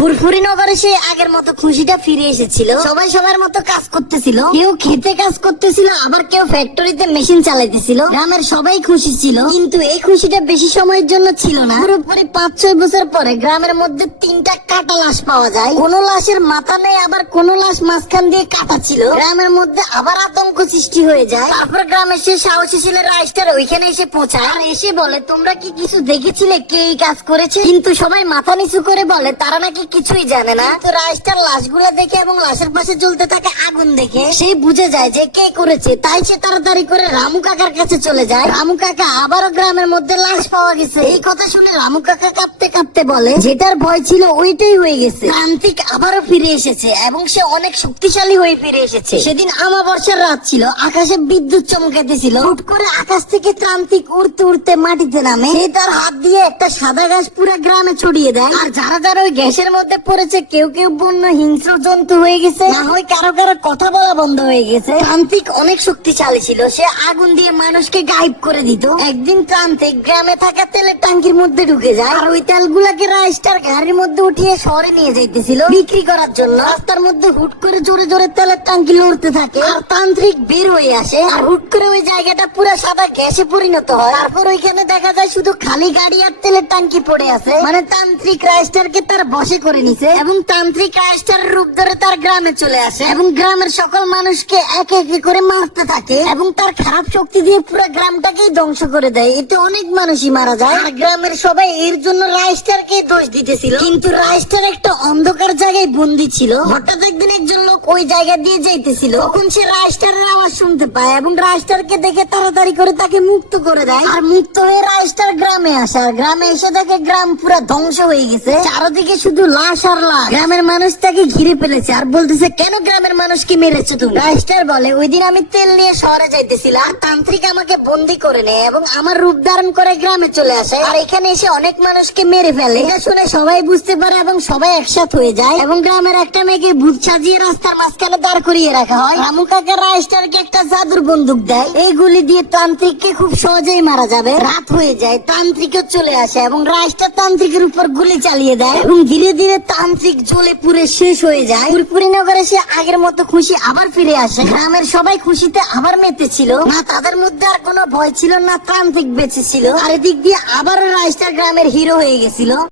ফুরফুরি নগরে সে আগের মতো খুশিটা ফিরে এসেছিল। সবাই সবার মতো কাজ করতেছিল, কেউ খেতে কাজ করতেছিল, আবার কেউ ফ্যাক্টরিতে মেশিন চালাইতেছিল। গ্রামের সবাই খুশি ছিল, কিন্তু এই খুশিটা বেশি সময়ের জন্য ছিল না। পুরোপুরি 5-6 বছর পরে গ্রামের মধ্যে 3টা কাটা লাশ পাওয়া যায়। কোন লাশের মাথা নেই, আবার কোন লাশ মাঝখান দিয়ে কাটা ছিল। গ্রামের মধ্যে আবার আতঙ্ক সৃষ্টি হয়ে যায়। তারপর গ্রামের সে সাহসী ছেলে রাইস্টার ওইখানে এসে পৌঁছায় আর এসে বলে, তোমরা কি কিছু দেখেছিলে কে এই কাজ করেছে? কিন্তু সবাই মাথা নিচু করে বলে তারা নাকি কিছুই জানে না। তো রাইস্টার লাশগুলা দেখে এবং লাশের পাশে জ্বলতে থাকে আগুন দেখে সে বুঝে যায় যে কে করেছে। তাই সে তাড়াতাড়ি করে রামু কাকার কাছে চলে যায়। রামু কাকা আবারও গ্রামের মধ্যে লাশ পাওয়া গেছে। এই কথা শুনে রামু কাকা কাঁপতে কাঁপতে বলে, যেটার ভয় ছিল ওইটাই হয়ে গেছে। তান্ত্রিক আবারও ফিরে এসেছে এবং সে অনেক শক্তিশালী হয়ে ফিরে এসেছে। সেদিন আমাবস্যার রাত ছিল, আকাশে বিদ্যুৎ চমকাতেছিল। হুট করে আকাশ থেকে তান্ত্রিক উড়তে উড়তে মাটিতে নামে। সে তার হাত দিয়ে একটা সাদা ঘাস পুরো গ্রামে ছড়িয়ে দেয়। আর যারা যারা ওই গ্যাসের মধ্যে পড়েছে, কেউ কেউ বন্য হিংস্র জন্তু হয়ে গেছে, না হয় কারো কারো কথা বলা বন্ধ হয়ে গেছে। তান্ত্রিক অনেক শক্তিশালী ছিল, সে আগুন দিয়ে মানুষকে গায়েব করে দিত। একদিন তান্ত্রিক গ্রামে থাকা তেলের ট্যাঙ্কির মধ্যে ঢুকে যায় আর ওই তেলগুলাকে রাইস্টার গাড়ির মধ্যে উঠিয়ে শহরে নিয়ে যাইতেছিল বিক্রি করার জন্য। রাস্তার মধ্যে হুট করে জোরে জোরে তেলের ট্যাঙ্কি লড়তে থাকে আর তান্ত্রিক বের হয়ে আসে আর হুট করে ওই জায়গাটা পুরো সাদা গ্যাসে পরিণত হয়। তারপর ওইখানে দেখা যায় শুধু খালি গাড়ি আর তেলের ট্যাঙ্কি পড়ে আছে। মানে তান্ত্রিক রাইস্টারকে তার বশে করে নিছে এবং তান্ত্রিক রাইস্টারের রূপ ধরে তার গ্রামে চলে আসে এবং গ্রামের সকল মানুষকে একে একে করে মারতে থাকে এবং তার খারাপ শক্তি দিয়ে পুরো গ্রামটাকেই ধ্বংস করে দেয়। এতে অনেক মানুষই মারা যায় আর গ্রামের সবাই এর জন্য রাইস্টারকে দোষ দিতেছিল। কিন্তু রাইস্টার একটা অন্ধকার জায়গায় বন্দী ছিল। হঠাৎ একদিন একজন লোক ওই জায়গা দিয়ে যাইতেছিল, তখন সে রাইস্টারের আওয়াজ শুনতে পায় এবং রাইস্টারকে দেখে তাড়াতাড়ি করে তাকে মুক্ত করে দেয়। আর মুক্ত হয়ে রাইস্টার গ্রামে আসে আর গ্রামে এসে দেখে গ্রাম পুরো ধ্বংস হয়ে গেছে, চারদিকে শুধু লাশ আর লাশ। গ্রামের মানুষ তাকে ঘিরে ফেলেছে আর বলতেছে, কেন গ্রামের মানুষকে মেরেছো তুমি? রাইস্টার বলে, ওই দিন আমি তেল নিয়ে শহরে যাইতেছিলাম, তান্ত্রিক আমাকে বন্দি করে নেয় এবং আমার রূপ ধারণ করে গ্রামে চলে আসে আর এখানে এসে অনেক মানুষকে মেরে ফেলে। এটা শুনে সবাই বুঝতে পারে এবং সবাই একসাথ হয়ে যায় এবং গ্রামের একটা মেয়েকে ভূত সাজিয়ে রাস্তার মাঝখানে দাঁড় করিয়ে রাখা হয়। রামু কাকা রাইস্টারকে একটা জাদুর বন্দুক দেয়, এই গুলি দিয়ে তান্ত্রিককে খুব সহজেই মারা যাবে। রাত হয়ে যায়, তান্ত্রিকও চলে আসে এবং রাইস্টার তান্ত্রিকের উপর গুলি চালিয়ে দেয় এবং ধীরে ধীরে তান্ত্রিক জ্বলে পুড়ে শেষ হয়ে যায়। ফুরফুরি নগরে সে আগের মতো খুশি আবার ফিরে আসে। গ্রামের সবাই খুশিতে আবার মেতেছিল, না তাদের মধ্যে আর কোনো ভয় ছিল না, তান্ত্রিক বেঁচে ছিল। আর এদিক দিয়ে আবারও রাইস্টার গ্রামের হিরো হয়ে গেছিল।